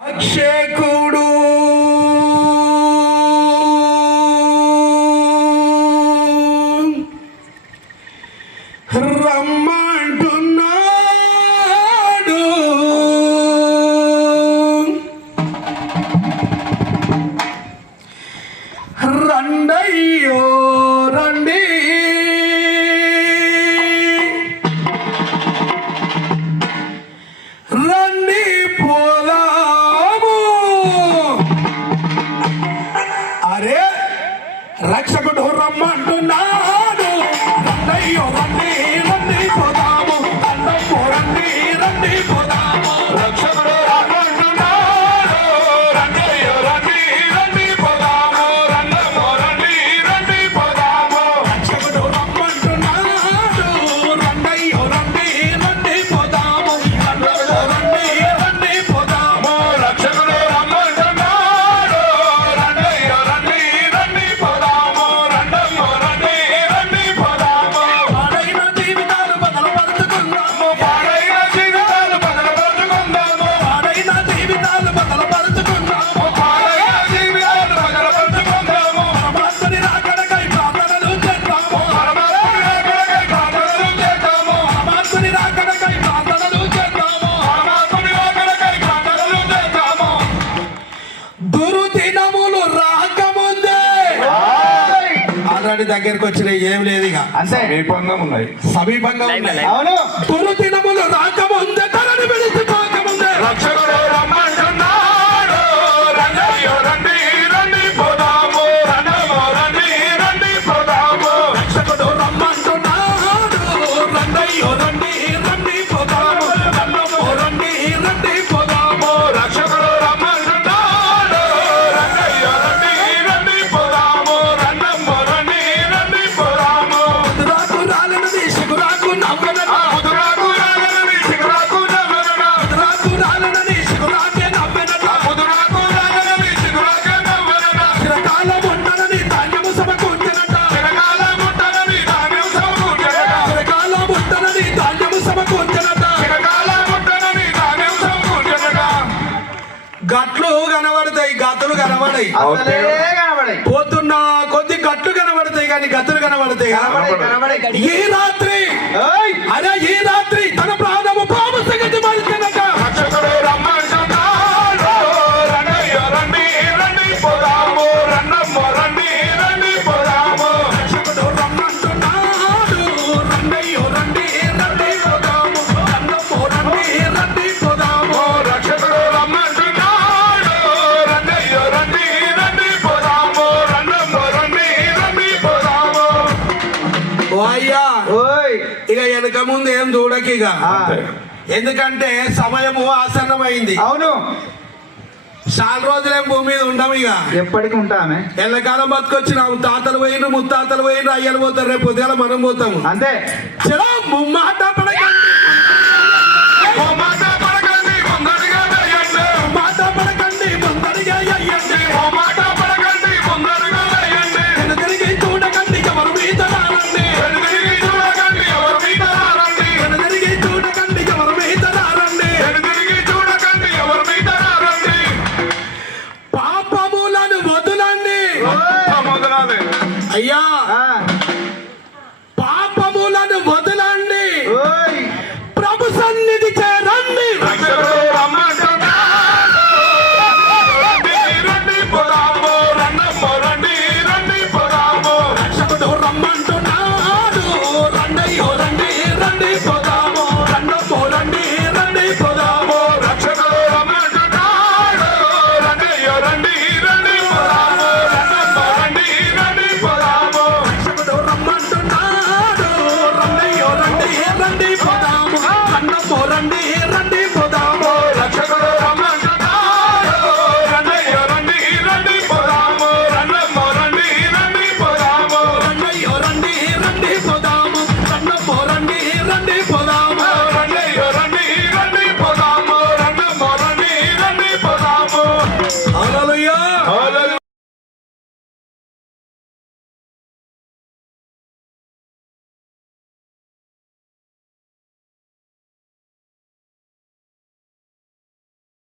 అక్షకుడు రమ్మంటున్నాడు, రండయ్యో రండి, రండి పోదాము. అరే రక్షకుడు రమ్మంటున్నాడు, రండయ్యో రండి, రండి పోదాము, రండమ్మో రండి, రండి పోదాము. రక్షకుడు రమ్మంటున్నాడు, రండయ్యో రండి, రండి పోదాము, రండమ్మో రండి, రండి పోదాము. రక్షకుడు రమ్మంటున్నాడు, రండయ్యో రండి, రండి పోదాము, రండమ్మో రండి, రండి పోదాము. రక్షకుడు రమ్మంటున్నాడు, రండయ్యో రండి, రండి పోదాము, రండమ్మో రండి, రండి పోదాము. పాడైన జీవితాలు బదలపరుచుకుందాము, పాడైన జీవితాలు బదలపరుచుకుందాము, పాడైన జీవితాలు బదలపరుచుకుందాము, పాడైన జీవితాలు బదలపరుచుకుందాము. పరమాత్ముని రాకడకై ప్రార్థనలు చేద్దాము, పరమాత్ముని రాకడకై ప్రార్థనలు చేద్దాము, పరమాత్ముని రాకడకై ప్రార్థనలు చేద్దాము, పరమాత్ముని రాకడకై ప్రార్థనలు చేద్దాము. దుర్దినములు రాకముందే ఆల్రెడీ దగ్గరికి వచ్చిన ఏం లేదు ఇక అంతే సమీపంగా ఉన్నాయి. అవును. దుర్దినములు రాకముందే, తనని విడిచిపోకముందే రక్షకుడు రమ్మంటున్నాడు, రండయ్యో రండి, రండి పోదాము, రండమ్మో రండి, రండి పోదాము. రక్షకుడు రమ్మంటున్నాడు, రండయ్యో రండి, రండి పోదాము, రండమ్మో రండి, రండి పోదాము. రక్షకుడు రమ్మంటున్నాడు, రండయ్యో రండి, రండి పోదాము, రండమ్మో రండి, రండి పోదాము. ముదురాకు రాలనది సిగురాకు నవ్వెనట, ముదురాకు రాలనది సిగురాకు నవ్వెనట, ముదురాకు రాలనది సిగురాకే నవ్వెనట, ముదురాకు రాలనది సిగురాకే నవ్వెనట. చిరకాలం ఉండనని ధాన్యము సమకూర్చెనట, చిరకాలం ఉండనని ధాన్యము సమకూర్చెనట, చిరకాలం ఉండనని ధాన్యము సమకూర్చెనట, చిరకాలం ఉండనని ధాన్యము సమకూర్చెనట. గట్లు కనబడతాయి, గతులు కనబడాయి. అసలే కనబడే. పోతున్న కొద్ది గట్లు కనబడతాయి కానీ గతులు కనబడతాయి. కనబడే. ఈ రాత్రి ఏయ్! అరే ఈ రాత్రి తన ప్రాణము పాము సంగతి మరిచినట. రక్షకుడు రమ్మంటున్నాడు, రండయ్యో రండి, రండి పోదాము, రండమ్మో రండి, రండి పోదాము. రక్షకుడు రమ్మంటున్నాడు, రండయ్యో రండి, రండి పోదాము, రండమ్మో రండి, రండి పోదాము. రక్షకుడు రమ్మంటున్నాడు, రండయ్యో రండి, రండి పోదాము, రండమ్మో రండి, రండి పోదాము. ఓ అయ్యా, ఓయ్! ఇక వెనక ముందు ఏం చూడకిగా, ఆ. ఎందుకంటే సమయము ఆసన్నమైంది. అవును. చాలా రోజులేం భూమి మీద ఉండం. ఇక ఎప్పటికి ఉంటామే. ఎల్లకాలం బతుకొచ్చినాము. తాతలు పోయిన ముత్తాతలు పోయిన అయ్యలు పోతారు, రేపు పొద్దుగాల మనం పోతాము. అంతే. చలో ముమ్మాట పడకండి.